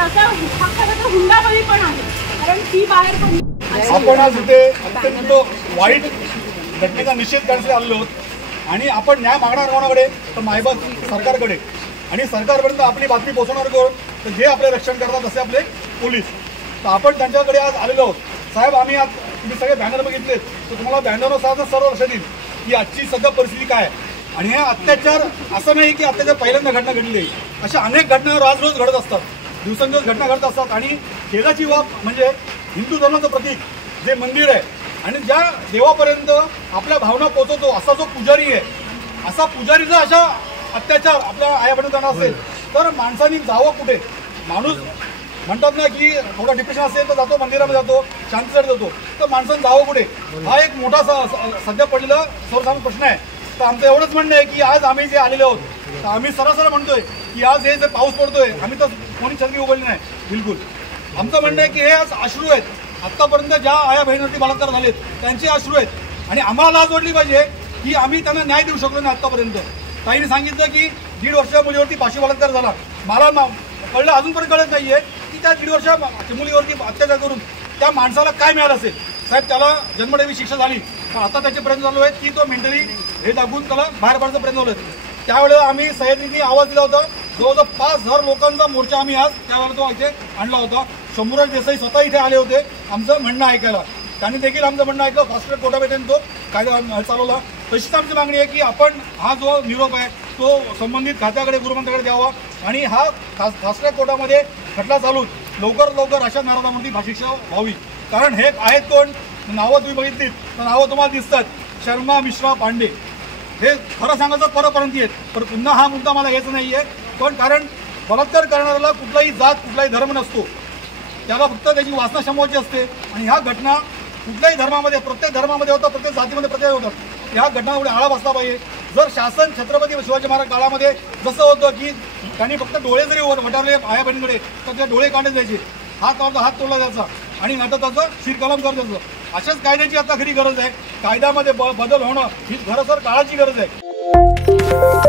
असं फक्त हुंडाबळी पण आहे, कारण ती बाहेर पण आपण आज इथे अत्यंत वाईट घटनेचा निषेध करण्यासाठी आलेलो आहोत आणि आपण न्याय मागणार कोणाकडे तर मायबाप सरकारकडे आणि सरकारपर्यंत आपली बातमी पोहोचवणार कोण तर जे आपले रक्षण करतात असे आपले पोलीस. तर आपण त्यांच्याकडे आज आलेलो आहोत. साहेब आम्ही आज तुम्ही सगळे बॅनर बघितलेत तर तुम्हाला बॅनरनुसार सर्व लक्षात येईल की आजची सध्या परिस्थिती काय आहे. आणि हे अत्याचार असं नाही की अत्याचार पहिल्यांदा घटना घडली आहे, अशा अनेक घटना रोज घडत असतात, दिवसेंदिवस घटना घडत असतात. आणि खेदाची बाब म्हणजे हिंदू धर्माचं प्रतीक जे मंदिर आहे आणि ज्या देवापर्यंत आपल्या भावना पोहोचवतो असा जो पुजारी आहे, असा पुजारीचा अशा अत्याचार आपल्या आयापर्यंत जाणार असेल तर माणसांनी जावं कुठे. माणूस म्हणतात ना की थोडा डिप्रेशन असेल तर जातो मंदिरामध्ये, जातो शांतीसाठी जातो, तर माणसांनी जावं कुठे. हा एक मोठा सध्या पडलेला सर्वसामान्य प्रश्न आहे. तर आमचं एवढंच म्हणणं आहे की आज आम्ही जे आलेले आहोत तर आम्ही सरळ म्हणतोय की आज हे जे पाऊस पडतोय आम्ही तर कोणी छत्री उघडली नाही बिलकुल. आमचं म्हणणं आहे की हे आज अश्रू आहेत, आत्तापर्यंत ज्या आया बहिणीवरती बलात्कार झालेत त्यांचे अश्रू आहेत आणि आम्हाला लाज वाटली पाहिजे की आम्ही त्यांना न्याय देऊ शकलो नाही आत्तापर्यंत. ताईने सांगितलं की 1.5 वर्षाच्या मुलीवरती फाशी बलात्कार झाला. मला कळलं, अजूनपर्यंत कळत नाहीये की त्या 1.5 वर्षाच्या मुलीवरती अत्याचार करून त्या माणसाला काय मिळालं असेल. साहेब त्याला जन्मठेपी शिक्षा झाली पण आता त्याचे प्रयत्न चालू आहेत की तो मेंटली हे दाखवून त्याला बाहेर पडायचा प्रयत्न चालू आहे. त्यावेळेला आम्ही सह्याद्रीने आवाज दिला होता, जवळजवळ 5,000 लोकांचा मोर्चा आम्ही आज त्यावेळेला तो इथे आणला होता. शंभूराज देसाई स्वतः इथे आले होते आमचं म्हणणं ऐकायला. त्यांनी देखील आमचं म्हणणं ऐकलं, फास्ट ट्रॅक कोर्टा भेटेन तो कायदा चालवला. तशीच आमची मागणी आहे की आपण हा जो निरोप आहे तो संबंधित खात्याकडे गृहमंत्र्याकडे द्यावा आणि हा फास्ट ट्रॅक कोर्टामध्ये खटला चालून लवकर अशा नाराजांवरती फाशी शिक्षा व्हावी. कारण हे आहेत कोण, नावं तुम्ही बघितलीत तर नावं तुम्हाला दिसतात, शर्मा, मिश्रा, पांडे, हे खरं सांगायचं परप्रांती आहेत. पण पुन्हा हा मुद्दा मला घ्यायचा नाही आहे. पण कारण बलात्कार करणाऱ्याला कुठलाही जात कुठलाही धर्म नसतो, त्याला फक्त त्याची वासना शमवायची असते. आणि ह्या घटना कुठल्याही धर्मामध्ये, प्रत्येक धर्मामध्ये होतात, प्रत्येक जातीमध्ये प्रत्येक होतात. ह्या घटना एवढे आळा बसला पाहिजे. जर शासन छत्रपती शिवाजी महाराज काळामध्ये जसं होतं की त्यांनी फक्त डोळे जरी वटारले आया बहिणीकडे तर ते डोळे काढले जायचे, हात तोडला जायचा आणि नंतर त्याचं शिरकलम कर द्यायचं. अशाच कायद्याची आता खरी गरज आहे. कायद्यामध्ये बदल होणं ही खरं काळाची गरज आहे.